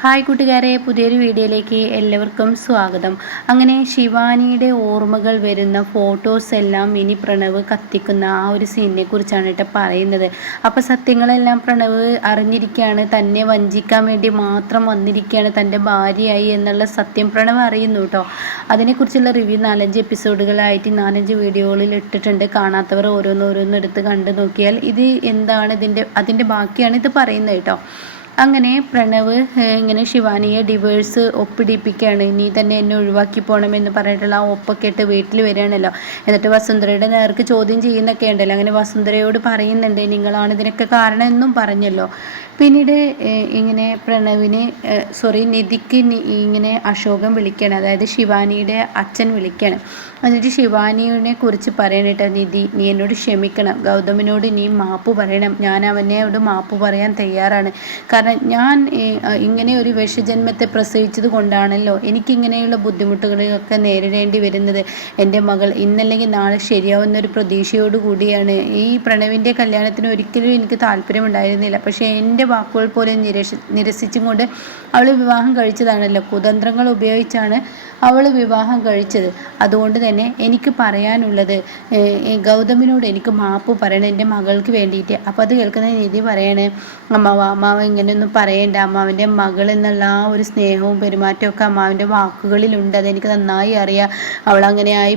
Hi കൂട്ടുകാരെ പുതിയൊരു വീഡിയോയിലേക്ക് എല്ലാവർക്കും സ്വാഗതം. അങ്ങനെ ശിവാനിയുടെ ഓർമ്മകൾ വരുന്ന ഫോട്ടോസ് എല്ലാം ഇനി പ്രണവ് കത്തിക്കുന്ന ആ ഒരു സീനിനെ കുറിച്ചാണ് കേട്ടോ പറയുന്നത്. അപ്പോൾ സത്യങ്ങളെല്ലാം പ്രണവ് അറിഞ്ഞിരിക്കുകയാണ് തന്നെ വഞ്ചിക്കാൻ വേണ്ടി മാത്രം വന്നിരിക്കുകയാണ് തന്റെ ഭാര്യയായി എന്നുള്ള സത്യം പ്രണവ് അറിയുന്നു കേട്ടോ. അതിനെക്കുറിച്ചുള്ള റിവ്യൂ നാലഞ്ച് എപ്പിസോഡുകളായിട്ട് നാലഞ്ച് വീഡിയോകളിൽ ഇട്ടിട്ടുണ്ട്. കാണാത്തവർ ഓരോന്നോരോന്ന് എടുത്ത് കണ്ടു നോക്കിയാൽ ഇത് എന്താണ് ഇതിന്റെ അതിന്റെ ബാക്കിയാണ് ഇത് പറയുന്നത് കേട്ടോ. അങ്ങനെ പ്രണവ് ഇങ്ങനെ ശിവാനിയെ ഡിവേഴ്സ് ഒപ്പിടിപ്പിക്കുകയാണ്. നീ തന്നെ എന്നെ ഒഴിവാക്കി പോകണമെന്ന് പറഞ്ഞിട്ടുള്ള ആ ഒപ്പൊക്കെ ഇട്ട് വീട്ടിൽ വരികയാണല്ലോ. എന്നിട്ട് വസുന്ധരയുടെ നേർക്ക് ചോദ്യം ചെയ്യുന്നൊക്കെ ഉണ്ടല്ലോ. അങ്ങനെ വസുന്ധരയോട് പറയുന്നുണ്ട് നിങ്ങളാണ് ഇതിനൊക്കെ കാരണം എന്നും പറഞ്ഞല്ലോ. പിന്നീട് ഇങ്ങനെ പ്രണവിന് സോറി നിധിക്ക് ഇങ്ങനെ അശോകം വിളിക്കണം. അതായത് ശിവാനിയുടെ അച്ഛൻ വിളിക്കണം. എന്നിട്ട് ശിവാനിയെ കുറിച്ച് പറയണേട്ടോ നിധി നീ എന്നോട് ക്ഷമിക്കണം. ഗൗതമിനോട് നീ മാപ്പ് പറയണം. ഞാൻ അവനോട് മാപ്പ് പറയാൻ തയ്യാറാണ്. കാരണം ഞാൻ ഇങ്ങനെ ഒരു വിഷജന്മത്തെ പ്രസവിച്ചത് കൊണ്ടാണല്ലോ എനിക്കിങ്ങനെയുള്ള ബുദ്ധിമുട്ടുകളൊക്കെ നേരിടേണ്ടി വരുന്നത്. എന്റെ മകൾ ഇന്നല്ലെങ്കിൽ നാളെ ശരിയാവുന്ന ഒരു പ്രതീക്ഷയോട് കൂടിയാണ് ഈ പ്രണവിന്റെ കല്യാണത്തിന് ഒരിക്കലും എനിക്ക് താല്പര്യമുണ്ടായിരുന്നില്ല. പക്ഷേ എന്റെ വാക്കുകൾ പോലെ നിരസി നിരസിച്ചും കൊണ്ട് അവൾ വിവാഹം കഴിച്ചതാണല്ലോ. കുതന്ത്രങ്ങൾ ഉപയോഗിച്ചാണ് അവൾ വിവാഹം കഴിച്ചത്. അതുകൊണ്ട് തന്നെ എനിക്ക് പറയാനുള്ളത് ഗൗതമിനോട് എനിക്ക് മാപ്പ് പറയണം. എന്റെ മകൾക്ക് വേണ്ടിയിട്ട്. അപ്പോൾ അത് കേൾക്കുന്ന നിധി പറയാണ് അമ്മാവ അമ്മാവ ഇങ്ങനെയൊന്നും പറയണ്ട. അമ്മാവിന്റെ മകൾ എന്നുള്ള ആ ഒരു സ്നേഹവും പെരുമാറ്റവും ഒക്കെ അമ്മാവിന്റെ വാക്കുകളിലുണ്ട്. അതെനിക്ക് നന്നായി അറിയാം. അവൾ അങ്ങനെ ആയി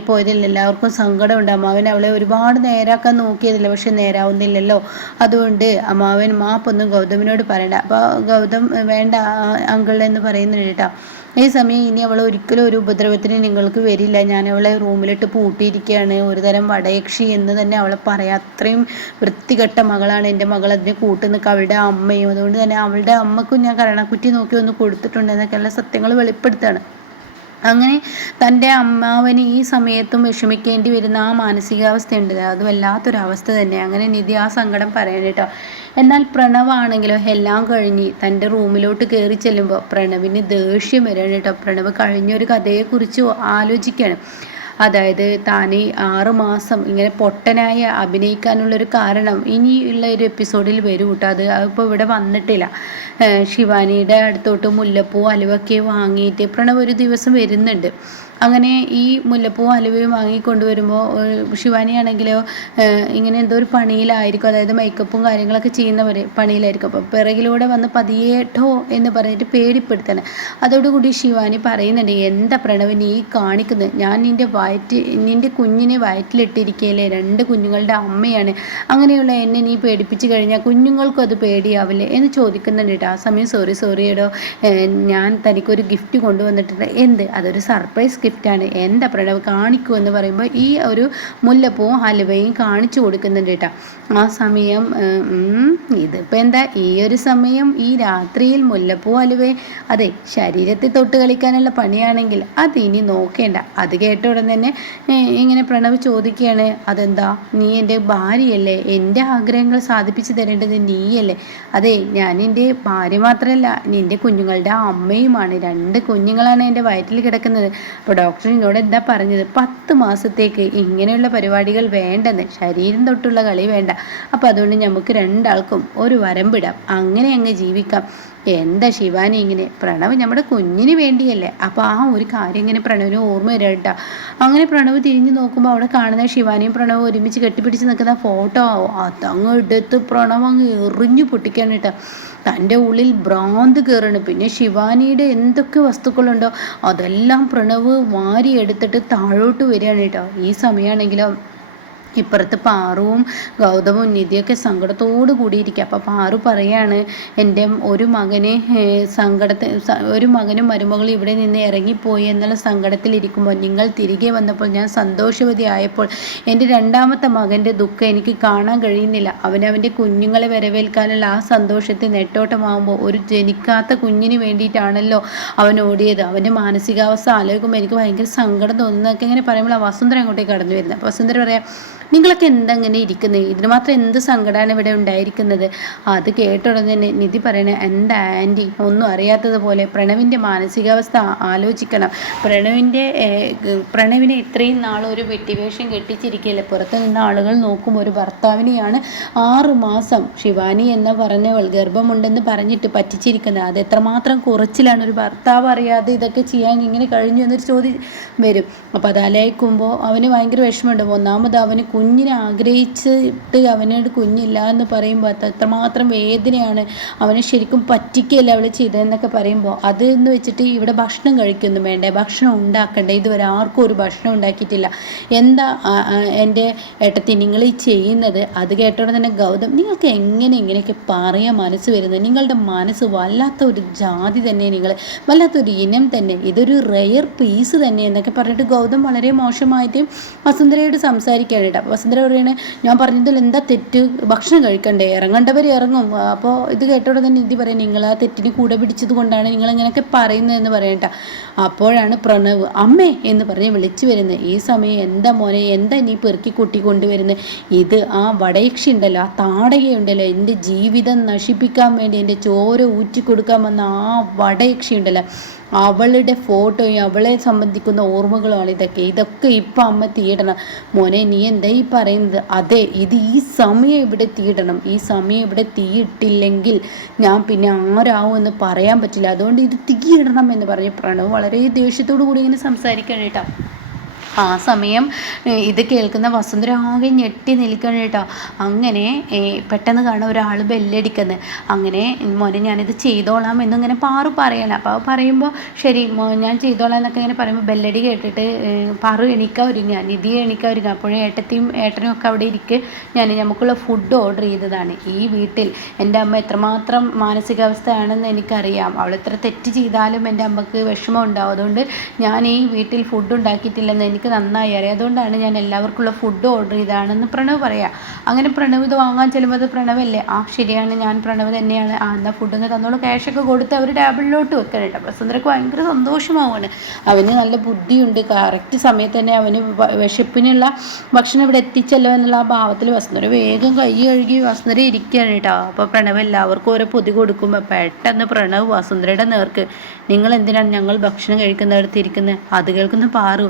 എല്ലാവർക്കും സങ്കടമുണ്ട്. അമ്മാവൻ അവളെ ഒരുപാട് നേരാക്കാൻ നോക്കിയതില്ല പക്ഷെ നേരാവുന്നില്ലല്ലോ. അതുകൊണ്ട് അമ്മാവൻ മാപ്പൊന്നും ഗൗതമിനോട് പറയണ്ട. അപ്പോൾ ഗൗതം വേണ്ട അങ്കിൾ എന്ന് പറയുന്നുണ്ട് കേട്ടോ. ഈ സമയം ഇനി അവൾ ഒരിക്കലും ഒരു ഉപദ്രവത്തിന് നിങ്ങൾക്ക് വരില്ല. ഞാൻ അവളെ റൂമിലിട്ട് പൂട്ടിയിരിക്കുകയാണ്. ഒരു തരം വടയക്ഷി എന്ന് തന്നെ അവളെ പറയാം. അത്രയും വൃത്തികെട്ട മകളാണ് എന്റെ മകൾ. അതിനെ കൂട്ടു നിൽക്കുക അവളുടെ അമ്മയും. അതുകൊണ്ട് തന്നെ അവളുടെ അമ്മക്കും ഞാൻ കരണക്കുറ്റി നോക്കി ഒന്ന് കൊടുത്തിട്ടുണ്ട്. എന്നൊക്കെയുള്ള സത്യങ്ങൾ വെളിപ്പെടുത്താണ് അങ്ങനെ തന്റെ അമ്മാവന് ഈ സമയത്തും വിഷമിക്കേണ്ടി വരുന്ന ആ മാനസികാവസ്ഥയുണ്ട്. അത് വല്ലാത്തൊരവസ്ഥ തന്നെ. അങ്ങനെ നിധി ആ സങ്കടം പറയാൻ കേട്ടോ. എന്നാൽ പ്രണവാണെങ്കിലോ എല്ലാം കഴിഞ്ഞ് തന്റെ റൂമിലോട്ട് കയറി ചെല്ലുമ്പോൾ പ്രണവിന് ദേഷ്യം വരികയാണ് കേട്ടോ. പ്രണവ് കഴിഞ്ഞൊരു കഥയെക്കുറിച്ച് ആലോചിക്കുകയാണ്. അതായത് താൻ ആറ് മാസം ഇങ്ങനെ പൊട്ടനായി അഭിനയിക്കാനുള്ളൊരു കാരണം ഇനിയുള്ള ഒരു എപ്പിസോഡിൽ വരും കേട്ടോ. അത് ഇപ്പോൾ ഇവിടെ വന്നിട്ടില്ല. ശിവാനിയുടെ അടുത്തോട്ട് മുല്ലപ്പൂ അലുവൊക്കെ വാങ്ങിയിട്ട് പ്രണവ് ഒരു ദിവസം വരുന്നുണ്ട്. അങ്ങനെ ഈ മുല്ലപ്പൂ അലുവയും വാങ്ങിക്കൊണ്ടുവരുമ്പോൾ ശിവാനിയാണെങ്കിലോ ഇങ്ങനെ എന്തോ ഒരു പണിയിലായിരിക്കും. അതായത് മേക്കപ്പും കാര്യങ്ങളൊക്കെ ചെയ്യുന്നവർ പണിയിലായിരിക്കും. അപ്പോൾ പിറകിലൂടെ വന്ന് പതിയേട്ടോ എന്ന് പറഞ്ഞിട്ട് പേടിപ്പെടുത്തണം. അതോടുകൂടി ശിവാനി പറയുന്നുണ്ട് എന്താ പ്രണവ് നീ കാണിക്കുന്നത് ഞാൻ നിന്റെ വയറ്റ് നിന്റെ കുഞ്ഞിനെ വയറ്റിലിട്ടിരിക്കുകയല്ലേ രണ്ട് കുഞ്ഞുങ്ങളുടെ അമ്മയാണ്. അങ്ങനെയുള്ള എന്നെ നീ പേടിപ്പിച്ച് കഴിഞ്ഞാൽ കുഞ്ഞുങ്ങൾക്കും അത് പേടിയാവില്ലേ? എന്ന് ചോദിക്കുന്നുണ്ട് കേട്ടോ ആ സമയം സോറി സോറി എടോ. ഞാൻ തനിക്കൊരു ഗിഫ്റ്റ് കൊണ്ടുവന്നിട്ടുണ്ട്. എന്ത്? അതൊരു സർപ്രൈസ് ഗിഫ്റ്റ് ഗിഫ്റ്റാണ്. എന്താ പ്രണവ് കാണിക്കൂ എന്ന് പറയുമ്പോൾ ഈ ഒരു മുല്ലപ്പൂവും ഹലുവയും കാണിച്ചു കൊടുക്കുന്നുണ്ട് കേട്ടോ. ആ സമയം ഇതിപ്പോൾ എന്താ ഈ ഒരു സമയം ഈ രാത്രിയിൽ മുല്ലപ്പൂ ഹലുവയും അതെ ശരീരത്തിൽ തൊട്ട് കളിക്കാനുള്ള പണിയാണെങ്കിൽ അത് ഇനി നോക്കേണ്ട. അത് കേട്ട ഉടൻ തന്നെ ഇങ്ങനെ പ്രണവ് ചോദിക്കുകയാണ് അതെന്താ? നീ എന്റെ ഭാര്യയല്ലേ? എന്റെ ആഗ്രഹങ്ങൾ സാധിപ്പിച്ചു തരേണ്ടത് നീയല്ലേ? അതെ ഞാൻ എന്റെ ഭാര്യ മാത്രമല്ല നിന്റെ കുഞ്ഞുങ്ങളുടെ അമ്മയുമാണ്. രണ്ട് കുഞ്ഞുങ്ങളാണ് എന്റെ വയറ്റിൽ കിടക്കുന്നത്. അപ്പോൾ ഡോക്ടർ എന്നോട് എന്താ പറഞ്ഞത്? പത്ത് മാസത്തേക്ക് ഇങ്ങനെയുള്ള പരിപാടികൾ വേണ്ടെന്ന്. ശരീരം തൊട്ടുള്ള കളി വേണ്ട. അപ്പോൾ അതുകൊണ്ട് നമുക്ക് രണ്ടാൾക്കും ഒരു വരമ്പിടാം. അങ്ങനെ അങ്ങ് ജീവിക്കാം. എന്താ ശിവാനി ഇങ്ങനെ? പ്രണവ് നമ്മുടെ കുഞ്ഞിന് വേണ്ടിയല്ലേ. അപ്പോൾ ആ ഒരു കാര്യം ഇങ്ങനെ പ്രണവിന് ഓർമ്മ വരട്ട അങ്ങനെ പ്രണവ് തിരിഞ്ഞു നോക്കുമ്പോൾ അവിടെ കാണുന്ന ശിവാനിയും പ്രണവ് ഒരുമിച്ച് കെട്ടിപ്പിടിച്ച് നിൽക്കുന്ന ഫോട്ടോ. അതങ്ങ് എടുത്ത് പ്രണവ് അങ്ങ് എറിഞ്ഞു പൊട്ടിക്കാൻ കേട്ടോ. തന്റെ ഉള്ളിൽ ഭ്രാന്ത് കയറണ് പിന്നെ ശിവാനിയുടെ എന്തൊക്കെ വസ്തുക്കളുണ്ടോ അതെല്ലാം പ്രണവ് വാരി എടുത്തിട്ട് താഴോട്ട് വരികയാണ് കേട്ടോ. ഈ സമയമാണെങ്കിലോ ഇപ്പുറത്ത് പാറുവും ഗൗതമും നിധിയൊക്കെ സങ്കടത്തോടു കൂടിയിരിക്കുക. അപ്പോൾ പാറു പറയാണ് എന്റെ ഒരു മകനെ സങ്കടത്തെ ഒരു മകനും മരുമകളും ഇവിടെ നിന്ന് ഇറങ്ങിപ്പോയി എന്നുള്ള സങ്കടത്തിലിരിക്കുമ്പോൾ നിങ്ങൾ തിരികെ വന്നപ്പോൾ ഞാൻ സന്തോഷവതി ആയപ്പോൾ എന്റെ രണ്ടാമത്തെ മകന്റെ ദുഃഖം എനിക്ക് കാണാൻ കഴിയുന്നില്ല. അവനവന്റെ കുഞ്ഞുങ്ങളെ വരവേൽക്കാനുള്ള ആ സന്തോഷത്തെ നെട്ടോട്ടമാകുമ്പോൾ ഒരു ജനിക്കാത്ത കുഞ്ഞിന് വേണ്ടിയിട്ടാണല്ലോ അവൻ ഓടിയത്. അവന്റെ മാനസികാവസ്ഥ ആലോചിക്കുമ്പോൾ എനിക്ക് ഭയങ്കര സങ്കടം തോന്നുന്നതൊക്കെ ഇങ്ങനെ പറയുമ്പോൾ ആ വസുന്ധര അങ്ങോട്ടേക്ക് കടന്നു വരുന്നത്. വസുന്ധര പറയാം നിങ്ങളൊക്കെ എന്തങ്ങനെ ഇരിക്കുന്നത് ഇതിന് മാത്രം എന്ത് സങ്കടമാണ് ഇവിടെ ഉണ്ടായിരിക്കുന്നത്? അത് കേട്ടുടനെ തന്നെ നിധി പറയണേ എന്റെ ആന്റി ഒന്നും അറിയാത്തതുപോലെ പ്രണവിന്റെ മാനസികാവസ്ഥ ആലോചിക്കണം. പ്രണവിന്റെ പ്രണവിനെ ഇത്രയും നാൾ ഒരു വെട്ടിവേഷം കെട്ടിച്ചിരിക്കുകയല്ലേ പുറത്ത് നിന്ന് ആളുകൾ നോക്കും ഒരു ഭർത്താവിനെയാണ് ആറ് മാസം ശിവാനി എന്ന പറഞ്ഞവൾ ഗർഭമുണ്ടെന്ന് പറഞ്ഞിട്ട് പറ്റിച്ചിരിക്കുന്നത്. അത് എത്രമാത്രം കുറച്ചിലാണ് ഒരു ഭർത്താവ് അറിയാതെ ഇതൊക്കെ ചെയ്യാൻ ഇങ്ങനെ കഴിഞ്ഞു എന്നൊരു ചോദ്യം വരും. അപ്പോൾ അതാലോചിക്കുമ്പോൾ അവന് ഭയങ്കര വിഷമമുണ്ട് ഒന്നാമത് അവന് കുഞ്ഞിനെ ആഗ്രഹിച്ചിട്ട് അവനോട് കുഞ്ഞില്ല എന്ന് പറയുമ്പോൾ അത് എത്രമാത്രം വേദനയാണ്. അവനെ ശരിക്കും പറ്റിക്കല്ല അവൾ ചെയ്തതെന്നൊക്കെ പറയുമ്പോൾ അത് എന്ന് വെച്ചിട്ട് ഇവിടെ ഭക്ഷണം കഴിക്കൊന്നും വേണ്ടേ? ഭക്ഷണം ഉണ്ടാക്കണ്ടേ? ഇതുവരെ ആർക്കും ഒരു ഭക്ഷണം ഉണ്ടാക്കിയിട്ടില്ല. എന്താ എന്റെ ഏട്ടത്തി നിങ്ങൾ ഈ ചെയ്യുന്നത്? അത് കേട്ടോടെ തന്നെ ഗൗതം നിങ്ങൾക്ക് എങ്ങനെ ഇങ്ങനെയൊക്കെ പറയാൻ മനസ്സ് വരുന്നത്? നിങ്ങളുടെ മനസ്സ് വല്ലാത്ത ഒരു ജാതി തന്നെ നിങ്ങൾ. വല്ലാത്തൊരു ഇനം തന്നെ. ഇതൊരു റെയർ പീസ് തന്നെ എന്നൊക്കെ പറഞ്ഞിട്ട് ഗൗതം വളരെ മോശമായിട്ട് വസുന്ധരയോട് സംസാരിക്കാനായിട്ട് വസുന്ധര പറയണേ ഞാൻ പറഞ്ഞതിൽ എന്താ തെറ്റ്? ഭക്ഷണം കഴിക്കണ്ടേ? ഇറങ്ങേണ്ടവർ ഇറങ്ങും. അപ്പോൾ ഇത് കേട്ടോടെ തന്നെ ഇത് പറയാം നിങ്ങൾ ആ തെറ്റിന് കൂടെ പിടിച്ചത് കൊണ്ടാണ് നിങ്ങൾ ഇങ്ങനെയൊക്കെ പറയുന്നതെന്ന് പറയണ്ട. അപ്പോഴാണ് പ്രണവ് അമ്മേ എന്ന് പറഞ്ഞ് വിളിച്ചു വരുന്നത്. ഈ സമയം എന്താ മോനെ? എന്താ നീ പെറുക്കി കൂട്ടി കൊണ്ടുവരുന്നത് ഇത് ആ വടയക്ഷി ഉണ്ടല്ലോ ആ താടകയുണ്ടല്ലോ എന്റെ ജീവിതം നശിപ്പിക്കാൻ വേണ്ടി എന്റെ ചോര ഊറ്റി കൊടുക്കാൻ വന്ന ആ വടയക്ഷി ഉണ്ടല്ലോ. അവളുടെ ഫോട്ടോയും അവളെ സംബന്ധിക്കുന്ന ഓർമ്മകളുമാണ് ഇതൊക്കെ. ഇതൊക്കെ ഇപ്പം അമ്മ തീടണം. മോനെ നീ എന്താ ഈ പറയുന്നത്? അതെ ഇത് ഈ സമയം ഇവിടെ തീടണം. ഈ സമയം ഇവിടെ തീയിട്ടില്ലെങ്കിൽ ഞാൻ പിന്നെ ആരാവും എന്ന് പറയാൻ പറ്റില്ല. അതുകൊണ്ട് ഇത് തീയിടണം എന്ന് പറഞ്ഞ് പ്രണവ് വളരെ ദേഷ്യത്തോടു കൂടി ഇങ്ങനെ സംസാരിക്കണം കേട്ടോ. ആ സമയം ഇത് കേൾക്കുന്ന വസുന്ധര ആകെ ഞെട്ടി നിൽക്കണം കേട്ടോ. അങ്ങനെ പെട്ടെന്ന് കാണാൻ ഒരാൾ ബെല്ലടിക്കുന്നത് അങ്ങനെ മോനെ ഞാനിത് ചെയ്തോളാം എന്നിങ്ങനെ പാറു പറയണം അപ്പോൾ പറയുമ്പോൾ ശരി മോ ഞാൻ ചെയ്തോളാം എന്നൊക്കെ ഇങ്ങനെ പറയുമ്പോൾ ബെല്ലടി കേട്ടിട്ട് പാറു എണീക്കാൻ ഒരുങ്ങുക നിധി എണീക്കാൻ ഒരുങ്ങുക അപ്പോഴും ഏട്ടത്തിയും ഏട്ടനും ഒക്കെ അവിടെ ഇരിക്ക്. ഞാൻ നമുക്കുള്ള ഫുഡ് ഓർഡർ ചെയ്തതാണ്. ഈ വീട്ടിൽ എന്റെ അമ്മ എത്രമാത്രം മാനസികാവസ്ഥയാണെന്ന് എനിക്കറിയാം. അവൾ എത്ര തെറ്റ് ചെയ്താലും എന്റെ അമ്മയ്ക്ക് വിഷമം ഉണ്ടാവും. അതുകൊണ്ട് ഞാൻ ഈ വീട്ടിൽ ഫുഡ് ഉണ്ടാക്കിയിട്ടില്ലെന്ന് എനിക്ക് എനിക്ക് നന്നായി അറിയാം. അതുകൊണ്ടാണ് ഞാൻ എല്ലാവർക്കുള്ള ഫുഡ് ഓർഡർ ചെയ്താണെന്ന് പ്രണവ് പറയാം. അങ്ങനെ പ്രണവ് ഇത് വാങ്ങാൻ ചെല്ലുമ്പോൾ അത് പ്രണവല്ലേ? ആ ശരിയാണ്. ഞാൻ പ്രണവ് തന്നെയാണ്. ആ എന്നാൽ ഫുഡ് തന്നോളൂ. ക്യാഷൊക്കെ കൊടുത്ത് അവർ ടേബിളിലോട്ട് വെക്കാൻ കേട്ടോ സുന്ദരക്ക് ഭയങ്കര സന്തോഷമാവാണ്. അവന് നല്ല ബുദ്ധിയുണ്ട്. കറക്റ്റ് സമയത്ത് തന്നെ അവന് വിശപ്പിനുള്ള ഭക്ഷണം ഇവിടെ എത്തിച്ചല്ലോ എന്നുള്ള ആ ഭാവത്തിൽ വസുന്ധര വേഗം കൈ കഴുകി വസുന്ധര ഇരിക്കുകയാണ് കേട്ടോ അപ്പോൾ പ്രണവ് എല്ലാവർക്കും ഓരോ പൊതി കൊടുക്കുമ്പോൾ പെട്ടെന്ന് പ്രണവ് വസുന്ധരയുടെ നേർക്ക് നിങ്ങൾ എന്തിനാണ് ഞങ്ങൾ ഭക്ഷണം കഴിക്കുന്നിടത്ത് ഇരിക്കുന്നത് അത് കേൾക്കുന്ന പാറു.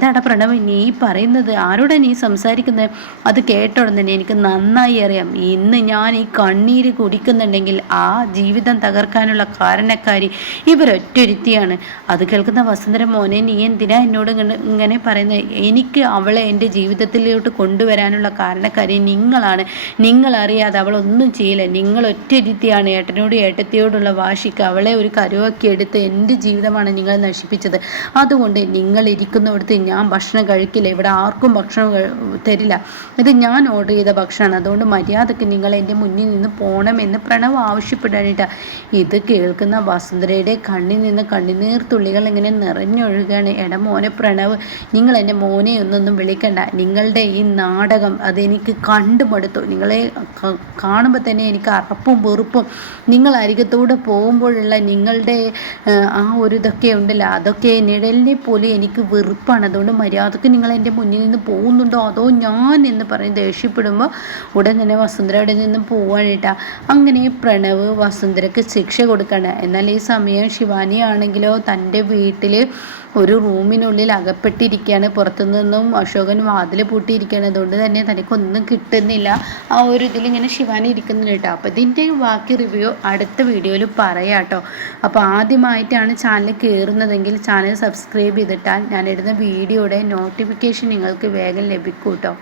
എന്താടാ പ്രണവ് നീ പറയുന്നത് ആരോടാ നീ സംസാരിക്കുന്നത് അത് കേട്ടോടുന്നെ എനിക്ക് നന്നായി അറിയാം. ഇന്ന് ഞാൻ ഈ കണ്ണീര് കുടിക്കുന്നുണ്ടെങ്കിൽ ആ ജീവിതം തകർക്കാനുള്ള കാരണക്കാരി ഇവരൊറ്റൊരുത്തിയാണ്. അത് കേൾക്കുന്ന വസുന്ധര മോനെ നീ എന്തിനാ എന്നോട് ഇങ്ങനെ പറയുന്നത് എനിക്ക് അവളെ എന്റെ ജീവിതത്തിലോട്ട് കൊണ്ടുവരാനുള്ള കാരണക്കാരി നിങ്ങളാണ്. നിങ്ങൾ അറിയാതെ അവളൊന്നും ചെയ്യില്ല. നിങ്ങൾ ഒറ്റൊരുത്തിയാണ്. ഏട്ടനോട് ഏട്ടത്തിയോടുള്ള വാശിക്ക് അവളെ ഒരു കരുവാക്കി എടുത്ത് എന്റെ ജീവിതമാണ് നിങ്ങൾ നശിപ്പിച്ചത്. അതുകൊണ്ട് നിങ്ങൾ ഇരിക്കുന്നിടത്ത് ഞാൻ ഭക്ഷണം കഴിക്കില്ല. ഇവിടെ ആർക്കും ഭക്ഷണം തരില്ല. ഇത് ഞാൻ ഓർഡർ ചെയ്ത ഭക്ഷണമാണ്. അതുകൊണ്ട് മര്യാദയ്ക്ക് നിങ്ങൾ എന്റെ മുന്നിൽ നിന്ന് പോകണമെന്ന് പ്രണവ് ആവശ്യപ്പെടാനായിട്ടാണ് ഇത് കേൾക്കുന്ന വസുന്ധരയുടെ കണ്ണിൽ നിന്ന് കണ്ണുനീർ തുള്ളികൾ ഇങ്ങനെ നിറഞ്ഞൊഴുകുകയാണ് എടാ മോനെ പ്രണവ് നിങ്ങൾ എന്റെ മോനെ ഒന്നൊന്നും വിളിക്കണ്ട. നിങ്ങളുടെ ഈ നാടകം അതെനിക്ക് കണ്ടുമടുത്തു. നിങ്ങളെ കാണുമ്പോൾ തന്നെ എനിക്ക് അറപ്പും വെറുപ്പും. നിങ്ങൾ അരികത്തൂടെ പോകുമ്പോഴുള്ള നിങ്ങളുടെ ആ ഒരു ഇതൊക്കെ ഉണ്ടല്ലോ. അതൊക്കെ നിഴലിനെ പോലെ എനിക്ക് വെറുപ്പാണ്. അതുകൊണ്ട് മര്യാദയ്ക്ക് നിങ്ങൾ എന്റെ മുന്നിൽ നിന്ന് പോകുന്നുണ്ടോ? അതോ ഞാൻ എന്ന് പറഞ്ഞ് ദേഷ്യപ്പെടുമ്പോൾ ഉടൻ തന്നെ വസുന്ധരയുടെ നിന്ന് പോവാനിട്ടാ അങ്ങനെ പ്രണവ് വസുന്ധരക്ക് ശിക്ഷ കൊടുക്കണം. എന്നാൽ ഈ സമയം ശിവാനി ആണെങ്കിലോ തന്റെ വീട്ടിൽ ഒരു റൂമിനുള്ളിൽ അകപ്പെട്ടിരിക്കുകയാണ്. പുറത്തു നിന്നും അശോകൻ വാതിൽ പൂട്ടിയിരിക്കുകയാണ്. അതുകൊണ്ട് തന്നെ തനിക്കൊന്നും കിട്ടുന്നില്ല. ആ ഒരു ഇതിലിങ്ങനെ ശിവാനി ഇരിക്കുന്നുണ്ട് കേട്ടോ. അപ്പോൾ ഇതിന്റെ ബാക്കി റിവ്യൂ അടുത്ത വീഡിയോയിൽ പറയാം കേട്ടോ. അപ്പോൾ ആദ്യമായിട്ടാണ് ചാനൽ കയറുന്നതെങ്കിൽ ചാനൽ സബ്സ്ക്രൈബ് ചെയ്തിട്ടാൽ ഞാനിടുന്ന വീഡിയോയുടെ നോട്ടിഫിക്കേഷൻ നിങ്ങൾക്ക് വേഗം ലഭിക്കും കേട്ടോ.